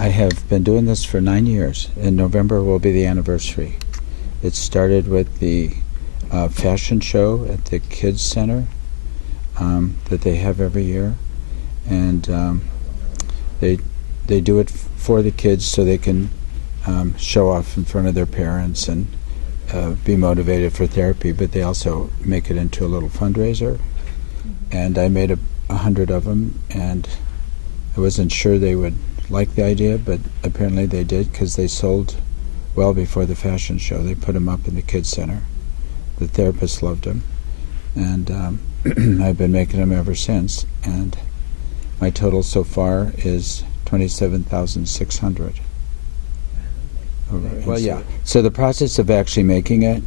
I have been doing this for 9 years. In November will be the anniversary. It started with the fashion show at the Kids Center that they have every year, and they do it for the kids so they can show off in front of their parents and be motivated for therapy, but they also make it into a little fundraiser. And I made 100 of them, and I wasn't sure they would like the idea, but apparently they did, because they sold well before the fashion show. They put them up in the Kids Center. The therapists loved them, and I've been making them ever since, and my total so far is 27,600. Well, yeah. So the process of actually making it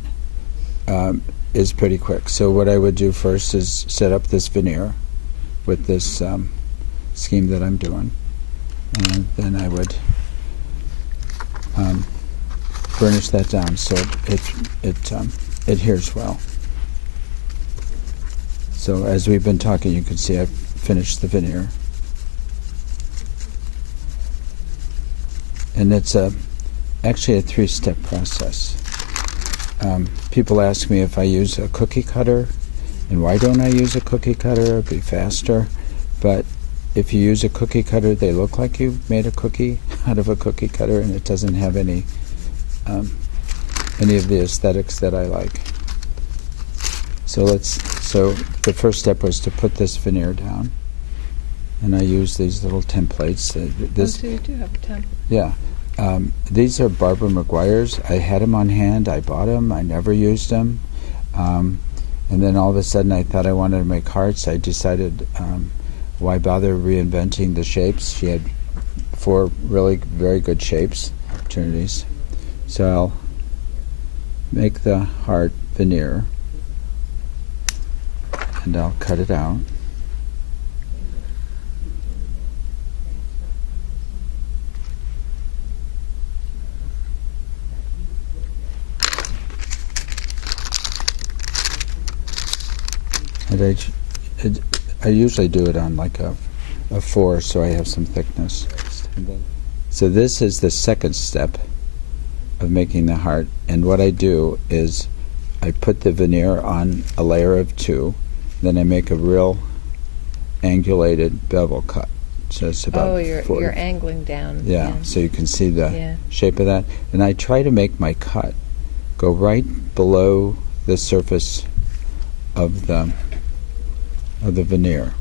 is pretty quick. So what I would do first is set up this veneer with this scheme that I'm doing, and then I would burnish that down so it adheres well. So as we've been talking, you can see I've finished the veneer, and it's actually a 3-step process. People ask me if I use a cookie cutter, and why don't I use a cookie cutter? It'd be faster. But if you use a cookie cutter, they look like you made a cookie out of a cookie cutter, and it doesn't have any of the aesthetics that I like. So the first step was to put this veneer down, and I use these little templates. So you do have a template. Yeah. These are Barbara McGuire's. I had them on hand. I bought them. I never used them. And then all of a sudden I thought I wanted to make hearts. I decided, why bother reinventing the shapes? She had 4 really very good shapes, opportunities. So I'll make the heart veneer, and I'll cut it out. And I usually do it on like a 4, so I have some thickness. So this is the second step of making the heart, and what I do is I put the veneer on a layer of 2, then I make a real angulated bevel cut. So it's about you're angling down. Yeah, so you can see the shape of that. And I try to make my cut go right below the surface of the veneer.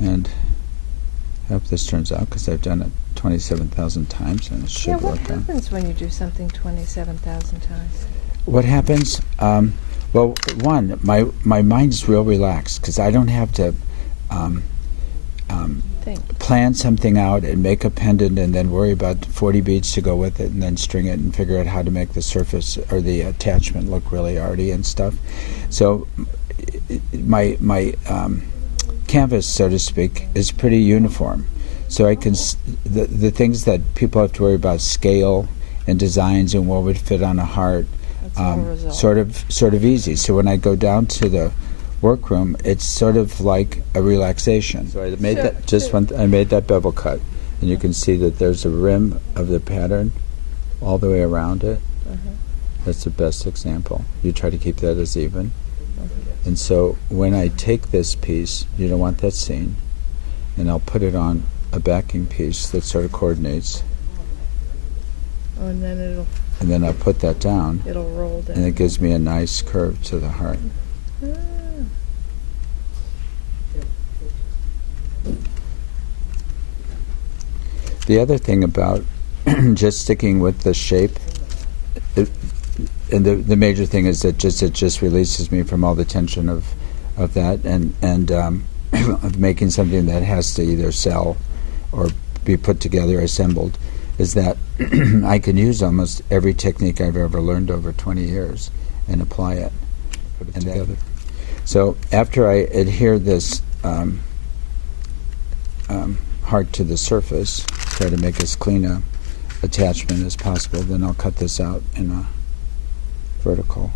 And I hope this turns out, because I've done it 27,000 times, and it should work. What happens when you do something 27,000 times? What happens? Well, one, my mind's real relaxed, because I don't have to plan something out and make a pendant and then worry about 40 beads to go with it and then string it and figure out how to make the surface or the attachment look really arty and stuff. So my canvas, so to speak, is pretty uniform. So I can the things that people have to worry about, scale and designs and what would fit on a heart, sort of easy. So when I go down to the workroom, it's sort of like a relaxation. So I made I made that bevel cut, and you can see that there's a rim of the pattern all the way around it. That's the best example. You try to keep that as even. And so when I take this piece, you don't want that seen, and I'll put it on a backing piece that sort of coordinates. And then I'll put that down. It'll roll down. And it gives me a nice curve to the heart. The other thing about just sticking with the shape, and the major thing is that it just releases me from all the tension of that and of making something that has to either sell or be put together, assembled, is that I can use almost every technique I've ever learned over 20 years and apply it, put it together. So after I adhere this heart to the surface, try to make as clean a attachment as possible, then I'll cut this out in a vertical.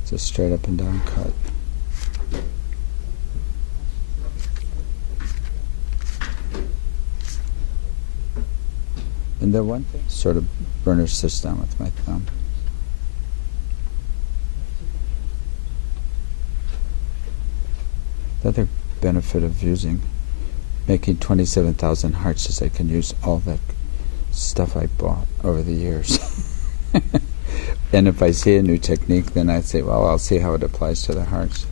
It's a straight up and down cut. And the one thing sort of burnish this down with my thumb. The other benefit of making 27,000 hearts is I can use all that stuff I bought over the years. And if I see a new technique, then I say, well, I'll see how it applies to the hearts.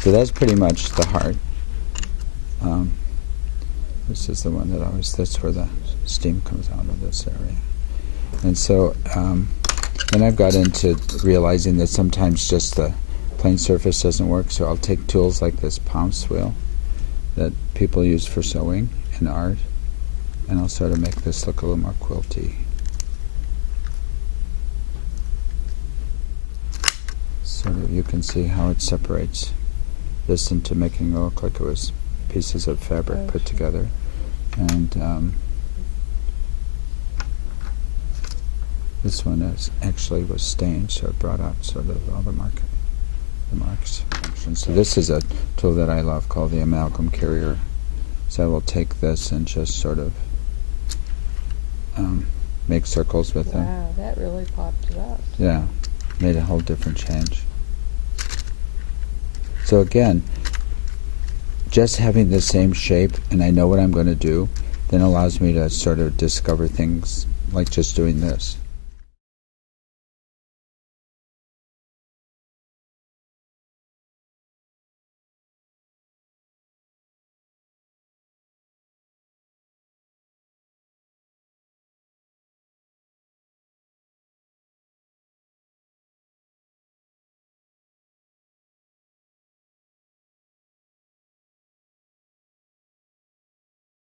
So that's pretty much the heart. This is the one that's where the steam comes out of this area. And so then I've got into realizing that sometimes just the plain surface doesn't work, so I'll take tools like this pounce wheel that people use for sewing and art, and I'll sort of make this look a little more quilty. Sort of, you can see how it separates this into making it look like it was pieces of fabric put together. And this one was stained, so it brought out sort of all the marks. So this is a tool that I love called the amalgam carrier. So I will take this and just sort of make circles with them. Wow, that really popped it up. Yeah, made a whole different change. So again, just having the same shape and I know what I'm going to do, then allows me to sort of discover things like just doing this.